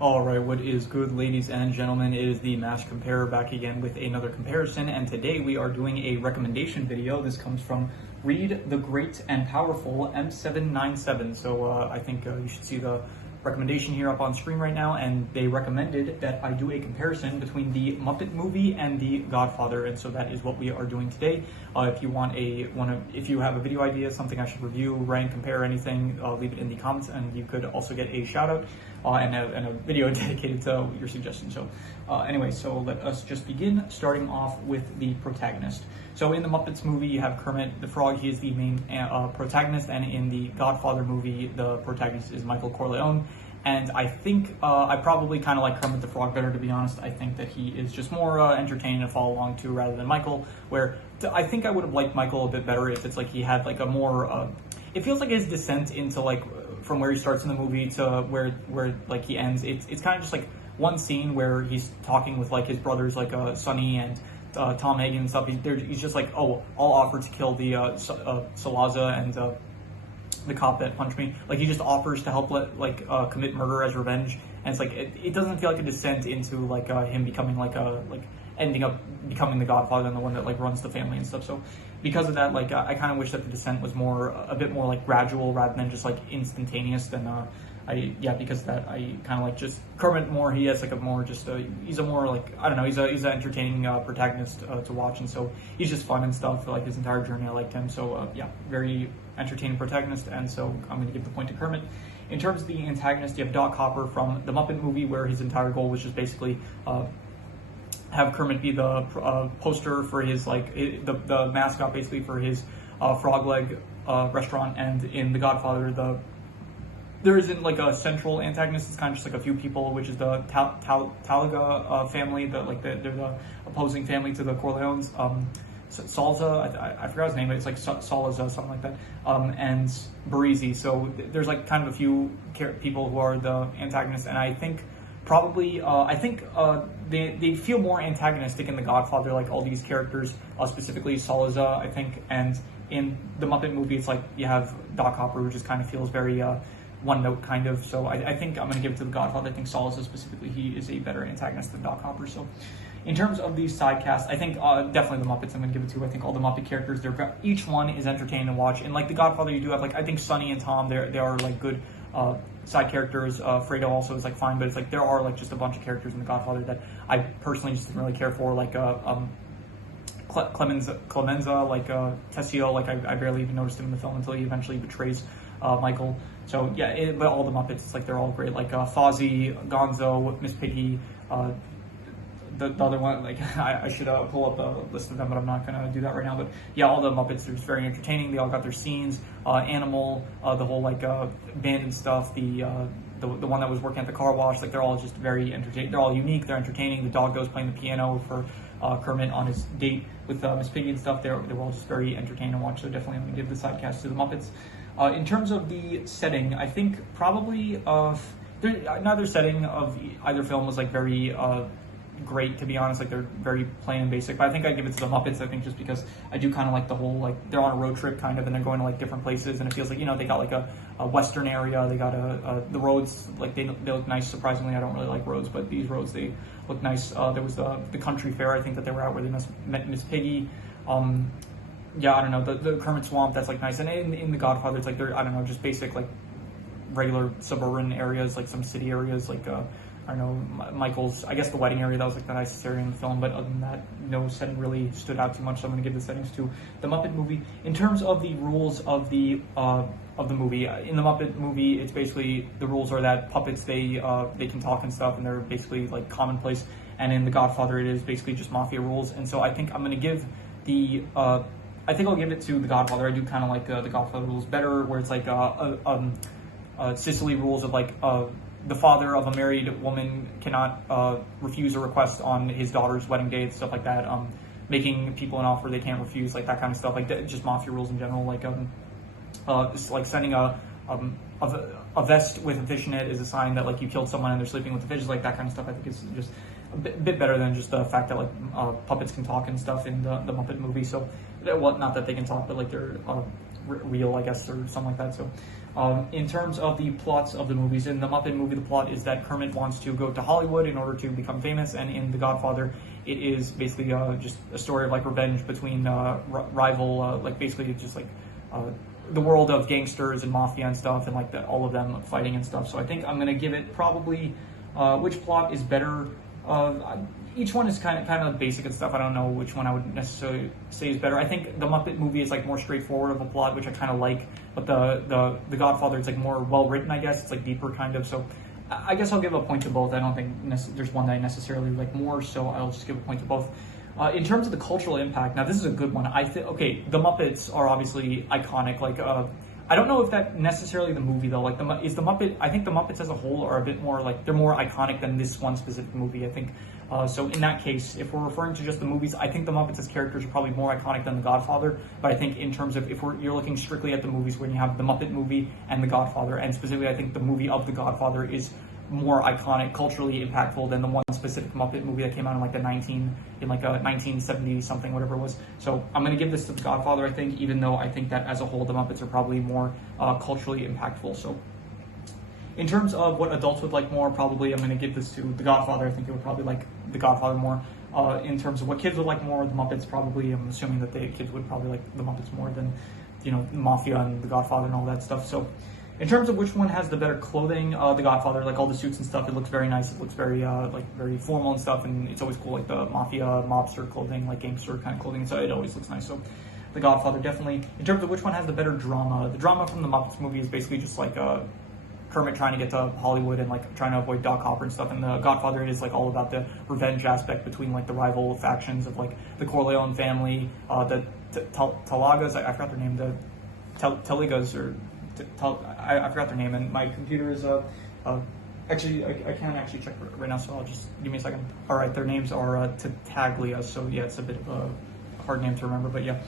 Alright, what is good, ladies and gentlemen? It is the Mash Comparer back again with another comparison, and today we are doing a recommendation video. This comes from Read the Great and Powerful M797. So I think you should see the recommendation here up on screen right now, and they recommended that I do a comparison between the Muppet movie and the Godfather, and so that is what we are doing today. If you have a video idea, something I should review, rank, compare, anything, leave it in the comments, and you could also get a shout out and a video dedicated to your suggestion. So anyway, so let us just begin, starting off with the protagonist. So in the Muppets movie, you have Kermit the Frog. He is the main protagonist, and in the Godfather movie, the protagonist is Michael Corleone. And I think I probably kind of like Kermit the Frog better, to be honest. I think that he is just more entertaining to follow along to rather than Michael, where I think I would have liked Michael a bit better if it's like he had like a more, it feels like his descent into like, from where he starts in the movie to where like he ends. It's kind of just like one scene where he's talking with like his brothers, like Sonny and Tom Hagen and stuff. He's just like, oh, I'll offer to kill the Salaza and the cop that punched me. Like, he just offers to help commit murder as revenge, and it's like it doesn't feel like a descent into like him becoming ending up becoming the Godfather and the one that like runs the family and stuff. So because of that, like I kind of wish that the descent was a bit more like gradual rather than just like instantaneous. Than because of that, I kind of like just Kermit more. He has like a more just he's a more like, I don't know, he's an entertaining protagonist to watch, and so he's just fun and stuff. Like his entire journey, I liked him. So very entertaining protagonist, and so I'm going to give the point to Kermit. In terms of the antagonist, you have Doc Hopper from the Muppet movie, where his entire goal was just basically have Kermit be the poster for his the mascot basically for his frog leg restaurant. And in the Godfather, there isn't like a central antagonist. It's kind of just like a few people, which is the Talaga family. They're the opposing family to the Corleones. Salza, I forgot his name, but it's like Salza, something like that, and Barisi. So there's like kind of a few people who are the antagonists, and I think probably they feel more antagonistic in the Godfather, like all these characters, specifically Salza, I think. And in the Muppet movie, it's like you have Doc Hopper, who just kind of feels very one note kind of. So I think I'm going to give it to the Godfather. I think Salza specifically, he is a better antagonist than Doc Hopper. So in terms of these side casts, I think definitely the Muppets I'm going to give it to. I think all the Muppet characters, each one is entertaining to watch. And like the Godfather, you do have like, I think Sonny and Tom, they are like good side characters. Fredo also is like fine, but it's like there are like just a bunch of characters in the Godfather that I personally just didn't really care for, like Clemenza, like Tessio, like I barely even noticed him in the film until he eventually betrays Michael. So yeah, but all the Muppets, it's like they're all great, like Fozzie, Gonzo, Miss Piggy, the other one, like I should pull up a list of them, but I'm not gonna do that right now. But yeah, all the Muppets are just very entertaining. They all got their scenes. Animal, the whole like band and stuff. The one that was working at the car wash, like they're all just very entertaining. They're all unique. They're entertaining. The dog goes playing the piano for Kermit on his date with Miss Piggy and stuff. They were all just very entertaining to watch. So definitely I'm gonna give the side cast to the Muppets. In terms of the setting, I think probably neither setting of either film was like very great, to be honest. Like they're very plain and basic, but I think I'd give it to the Muppets. I think just because I do kind of like the whole, like they're on a road trip kind of, and they're going to like different places, and it feels like, you know, they got like a western area. They got the roads, like they look nice. Surprisingly, I don't really like roads, but these roads, they look nice. There was the country fair, I think, that they were at, where they met Miss Piggy. Yeah, I don't know, the Kermit Swamp, that's like nice. And in the Godfather, it's like they're, I don't know, just basic like regular suburban areas, like some city areas, like I don't know, Michael's, I guess the wedding area, that was like the nicest area in the film, but other than that, no setting really stood out too much, so I'm going to give the settings to the Muppet movie. In terms of the rules of the movie, in the Muppet movie, it's basically, the rules are that puppets, they can talk and stuff, and they're basically like commonplace, and in The Godfather, it is basically just mafia rules. And so I think I'm going to give I think I'll give it to The Godfather. I do kind of like The Godfather rules better, where it's like Sicily rules of like the father of a married woman cannot refuse a request on his daughter's wedding day and stuff like that. Making people an offer they can't refuse, like that kind of stuff. Like just mafia rules in general. Like just like sending a vest with a fish in it is a sign that like you killed someone and they're sleeping with the fish. Like that kind of stuff, I think is just a bit better than just the fact that like puppets can talk and stuff in the Muppet movie. So, well, not that they can talk, but like they're real, I guess, or something like that. So In terms of the plots of the movies, in the Muppet movie, the plot is that Kermit wants to go to Hollywood in order to become famous, and in The Godfather, it is basically just a story of like revenge between rival, like basically just like the world of gangsters and mafia and stuff, and like all of them fighting and stuff. So I think I'm gonna give it probably which plot is better. Each one is kind of basic and stuff. I don't know which one I would necessarily say is better. I think the Muppet movie is like more straightforward of a plot, which I kind of like. But the Godfather, it's like more well written, I guess. It's like deeper kind of. So I guess I'll give a point to both. I don't think there's one that I necessarily like more, so I'll just give a point to both. In terms of the cultural impact, now this is a good one. I think okay, the Muppets are obviously iconic. Like I don't know if that necessarily the movie though. Like is the Muppet? I think the Muppets as a whole are a bit more like they're more iconic than this one specific movie. I think. So in that case, if we're referring to just the movies, I think the Muppets as characters are probably more iconic than The Godfather. But I think in terms of if you're looking strictly at the movies, when you have the Muppet movie and The Godfather, and specifically I think the movie of The Godfather is more iconic, culturally impactful than the one specific Muppet movie that came out in like 1970 something, whatever it was. So I'm gonna give this to The Godfather, I think, even though I think that as a whole the Muppets are probably more culturally impactful. So. In terms of what adults would like more, probably I'm going to give this to The Godfather. I think they would probably like The Godfather more. In terms of what kids would like more, the Muppets probably, I'm assuming that the kids would probably like the Muppets more than, Mafia and The Godfather and all that stuff. So in terms of which one has the better clothing, The Godfather, like all the suits and stuff, it looks very nice. It looks very, very formal and stuff, and it's always cool, like the Mafia, mobster clothing, like gangster kind of clothing, so it always looks nice. So The Godfather, definitely. In terms of which one has the better drama, the drama from the Muppets movie is basically just like Kermit trying to get to Hollywood and like trying to avoid Doc Hopper and stuff. And The Godfather, it is like all about the revenge aspect between like the rival factions of like the Corleone family, the Talagas, I forgot their name, the Teligas or I forgot their name, and my computer is actually I can't actually check right now, so I'll just give me a second. All right, their names are Tattaglia, so yeah, it's a bit of a hard name to remember, but yeah.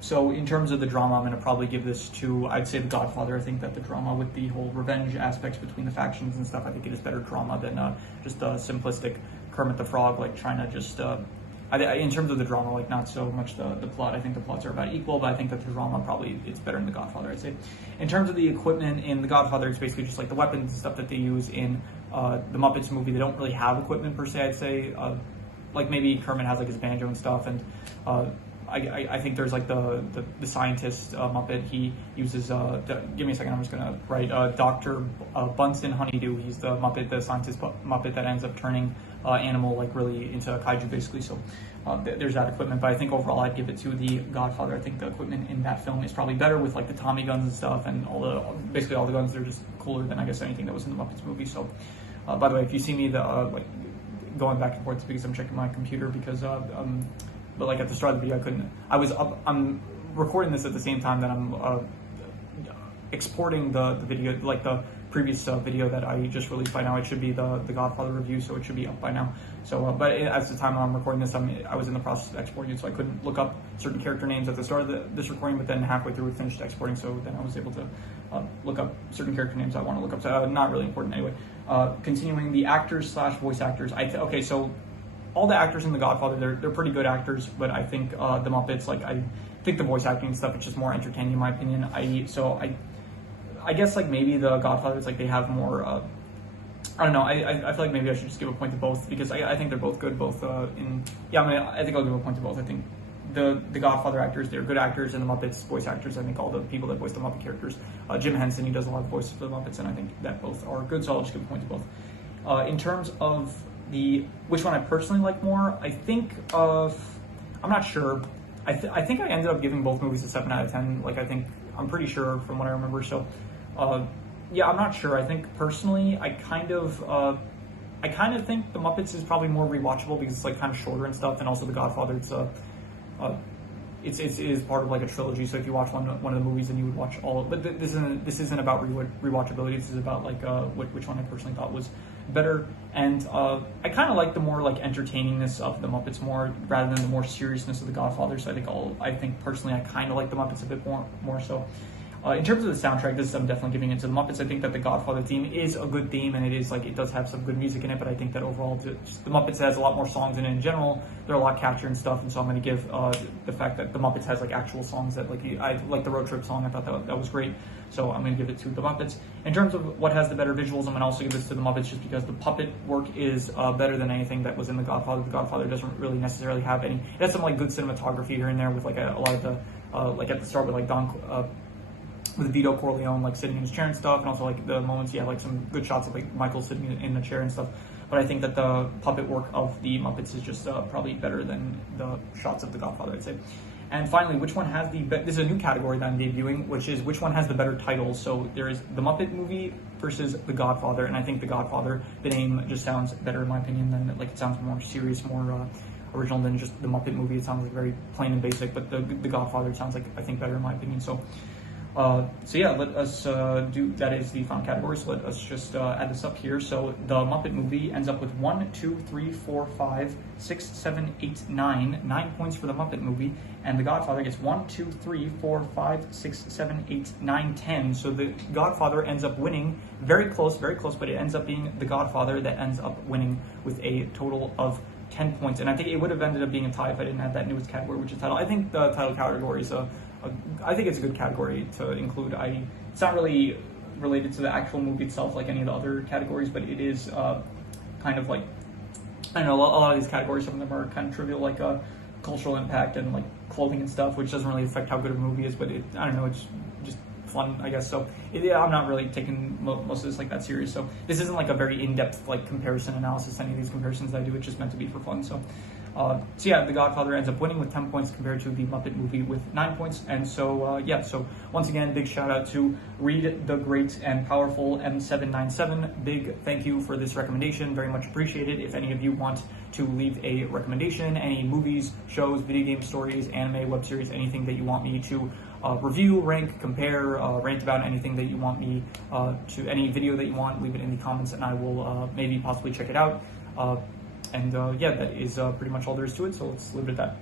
So in terms of the drama, I'm going to probably give this to, I'd say The Godfather. I think that the drama with the whole revenge aspects between the factions and stuff, I think it is better drama than just a simplistic Kermit the Frog, like trying to just, in terms of the drama, like not so much the plot. I think the plots are about equal, but I think that the drama probably it's better in The Godfather, I'd say. In terms of the equipment in The Godfather, it's basically just like the weapons and stuff that they use in the Muppets movie. They don't really have equipment per se, I'd say. Like maybe Kermit has like his banjo and stuff, and I think there's like the scientist Muppet. He uses give me a second. I'm just gonna write Dr. Bunsen Honeydew. He's the Muppet, the scientist Muppet that ends up turning animal like really into a kaiju basically. So there's that equipment. But I think overall I'd give it to The Godfather. I think the equipment in that film is probably better with like the Tommy guns and stuff, and basically all the guns. They're just cooler than I guess anything that was in the Muppets movie. So by the way, if you see me like going back and forth, it's because I'm checking my computer because but like at the start of the video, I'm recording this at the same time that I'm exporting the video, like the previous video that I just released. By now it should be the Godfather review, so it should be up by now. So but as the time I'm recording this, I was in the process of exporting it, so I couldn't look up certain character names at the start of this recording, but then halfway through it finished exporting, so then I was able to look up certain character names I want to look up. So not really important anyway. Continuing, the actors / voice actors. Okay, so all the actors in The Godfather, they're pretty good actors, but I think the Muppets, like I think the voice acting and stuff, it's just more entertaining in my opinion. I guess like maybe The Godfather, it's like they have more. I don't know. I feel like maybe I should just give a point to both because I think they're both good. Both I think I'll give a point to both. I think the Godfather actors, they're good actors, and the Muppets voice actors, I think all the people that voice the Muppet characters, Jim Henson, he does a lot of voices for the Muppets, and I think that both are good. So I'll just give a point to both. In terms of which one I personally like more, I think I'm not sure. I think I ended up giving both movies a 7 out of 10. Like I'm pretty sure from what I remember. So yeah, I'm not sure. I think personally, I kind of think the Muppets is probably more rewatchable because it's like kind of shorter and stuff, and also The Godfather, it is part of like a trilogy. So if you watch one of the movies, then you would watch all. But this isn't about rewatchability. This is about like which one I personally thought was better. And I kind of like the more like entertainingness of the Muppets more rather than the more seriousness of The Godfather. So I think personally I kind of like the Muppets a bit more so. In terms of the soundtrack, I'm definitely giving it to the Muppets. I think that the Godfather theme is a good theme, and it does have some good music in it. But I think that overall, the Muppets has a lot more songs in it in general. They're a lot catchier and stuff, and so I'm going to give the fact that the Muppets has like actual songs that I like the road trip song. I thought that was great, so I'm going to give it to the Muppets. In terms of what has the better visuals, I'm going to also give this to the Muppets just because the puppet work is better than anything that was in the Godfather. The Godfather doesn't really necessarily have any. It has some like good cinematography here and there with like a lot of the like at the start with like with Vito Corleone like sitting in his chair and stuff, and also like the moments you have like some good shots of like Michael sitting in the chair and stuff. But I think that the puppet work of the Muppets is just probably better than the shots of the Godfather, I'd say. And finally, which one has this is a new category that I'm debuting, which is which one has the better title. So there is the Muppet movie versus the Godfather, and I think the Godfather, the name just sounds better in my opinion than like it sounds more serious, more original than just the Muppet movie. It sounds like very plain and basic, but the Godfather sounds like I think better in my opinion. So yeah, let us do, that is the final category, so let us just add this up here. So the Muppet movie ends up with 1, 2, 3, 4, 5, 6, 7, 8, 9 points for the Muppet movie, and the Godfather gets 1, 2, 3, 4, 5, 6, 7, 8, 9, 10. So the Godfather ends up winning, very close, but it ends up being the Godfather that ends up winning with a total of 10 points. And I think it would have ended up being a tie if I didn't have that newest category, which is title. I think the title category is I think it's a good category to include. It's not really related to the actual movie itself like any of the other categories, but it is kind of like, I don't know, a lot of these categories, some of them are kind of trivial, like cultural impact and like clothing and stuff, which doesn't really affect how good a movie is, but I don't know, it's just fun, I guess. So I'm not really taking most of this like that serious. So this isn't like a very in-depth like comparison analysis. Any of these comparisons I do, it's just meant to be for fun. So yeah, the Godfather ends up winning with 10 points compared to the Muppet movie with 9 points. And so yeah, so once again, big shout out to Reed the Great and Powerful M797. Big thank you for this recommendation, very much appreciated. If any of you want to leave a recommendation, any movies, shows, video game stories, anime, web series, anything that you want me to review, rank, compare, rant about, anything that you want me to, any video that you want, leave it in the comments and I will maybe possibly check it out. And yeah, that is pretty much all there is to it, so let's leave it at that.